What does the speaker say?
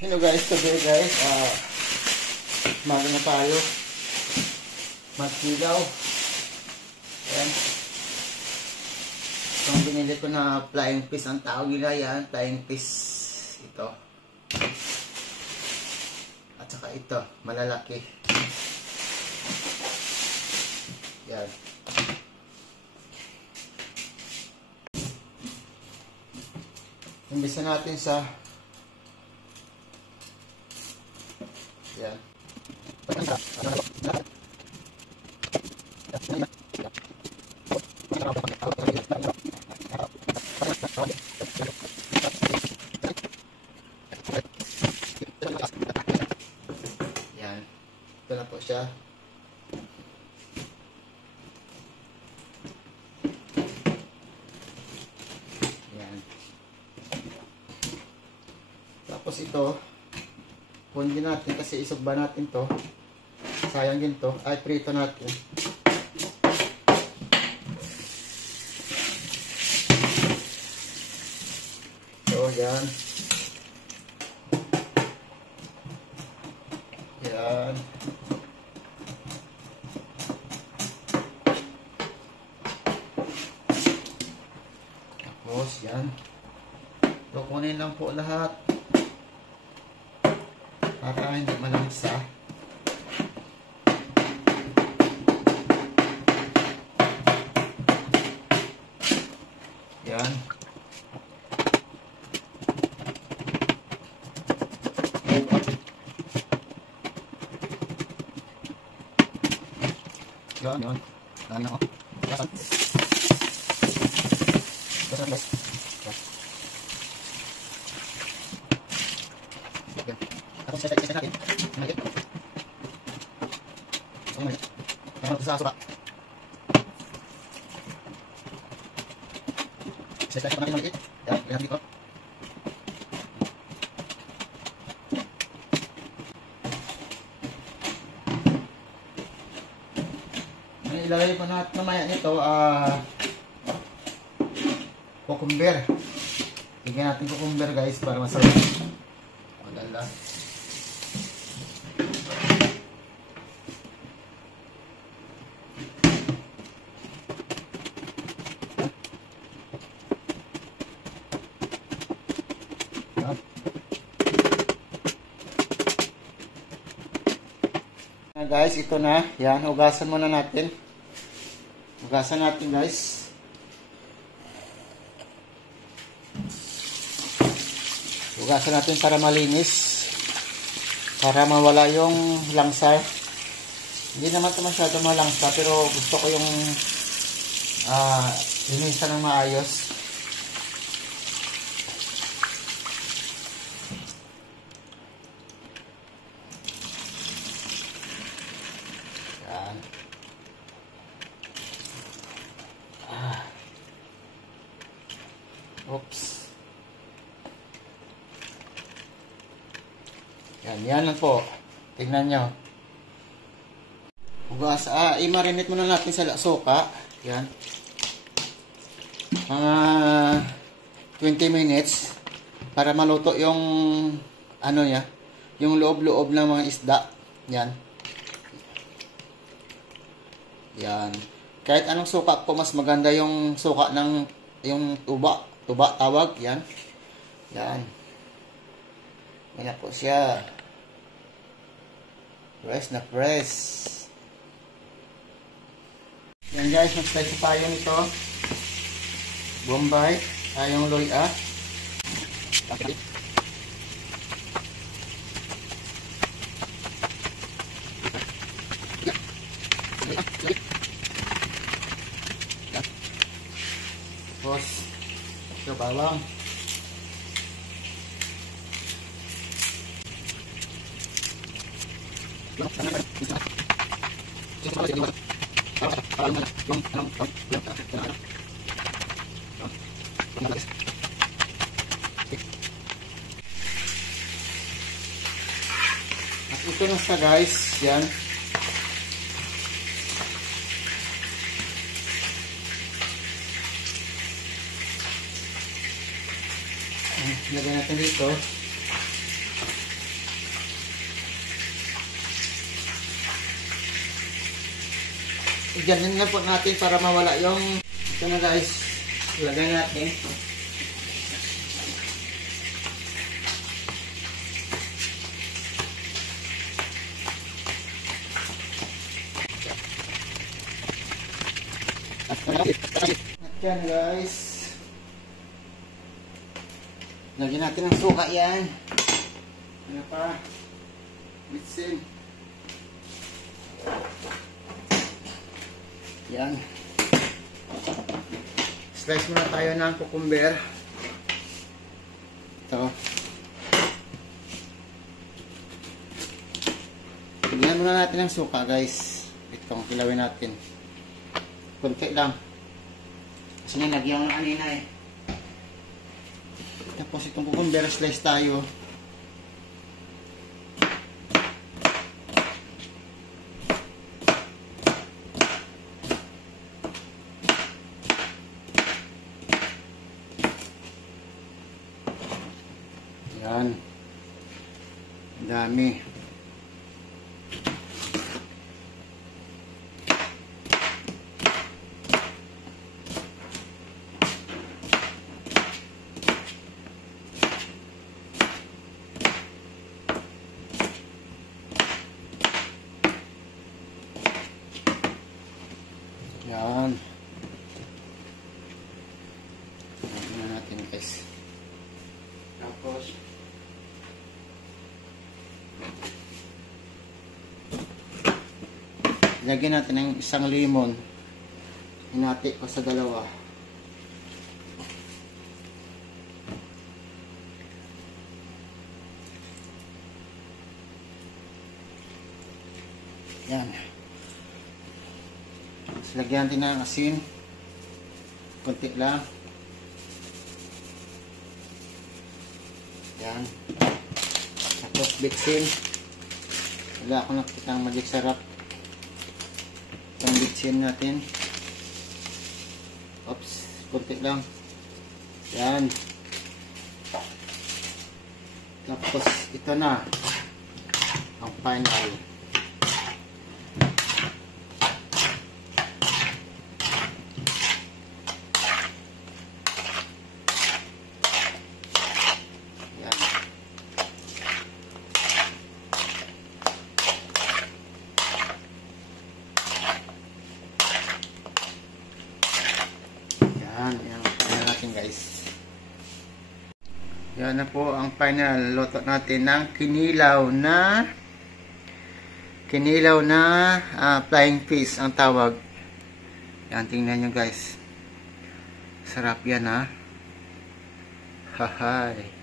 Hello guys, today guys, umaga na tayo. Magkilaw. Ayan. Itong binili ko na flying fish ang tawag nila yan. Flying fish. Ito. At saka ito, malalaki. Yan. Umbisa natin sa yan. Yan. Ito na po siya. Yan. Tapos ito pundin natin kasi isugba natin to. Sayang din to. Ay, prito natin. So, yan. Yan. Tapos, yan. So, kunin lang po lahat. Para hindi malamsa. Yan. Yan. Yan ako. Yan. Yan. Tapos isa natin. Maliit. So, maliit. Meron sa suka. Isa natin maliit. Yan, ilagay dito. Ilalagay ko natin mamaya nito cucumber. Tignan natin cucumber guys para masarap. Maganda. Guys, ito na. Yan, hugasan muna natin. Hugasan natin guys. Hugasan natin para malinis. Para mawala yung langsa. Hindi naman ito masyado malangsa, pero gusto ko yung linisan ng maayos. Oops. Yan lang po. Tingnan nyo. Hugas. I-marinate muna natin sa suka. Yan. Mga 20 minutes para maluto yung ano niya, yung loob-loob ng mga isda. Yan. Yan. Kahit anong suka po, mas maganda yung suka ng yung tuba tawag. Yan. Yan. Yan po siya. Press na press. Yan guys, mag-start tayo nito. Bombay. Tayong loya. Tapos ito bawang. At ito na sa guys, yan. Lagyan natin dito. Ganyan na po natin para mawala yung, ito na guys, ilagay natin. At yan guys, lagyan natin ng suka yan. Ano pa? Bitsin. Yan. Slice muna tayo ng cucumber. Ito. Lagyan muna natin ng suka guys. Itong kilawin natin. Kunti lang. Kasi nilagyan ko na kanina eh. Tapos itong cucumber slice tayo. Yan. Dami. Yan. Tingnan natin guys. Tapos lagyan natin ng isang lemon. Hinati ko sa dalawa. Yan. Tapos lagyan natin ng asin. Kunti lang. Yan. Tapos bitsin. Wala akong nakikitang magic sarap. Yung bitsin natin. Oops. Kunti lang. Yan. Tapos ito na. Ang final. Yan natin guys. Yan na po ang final luto natin ng kinilaw na flying fish ang tawag. Yan, tingnan nyo guys. Sarap yan ha. Hahay.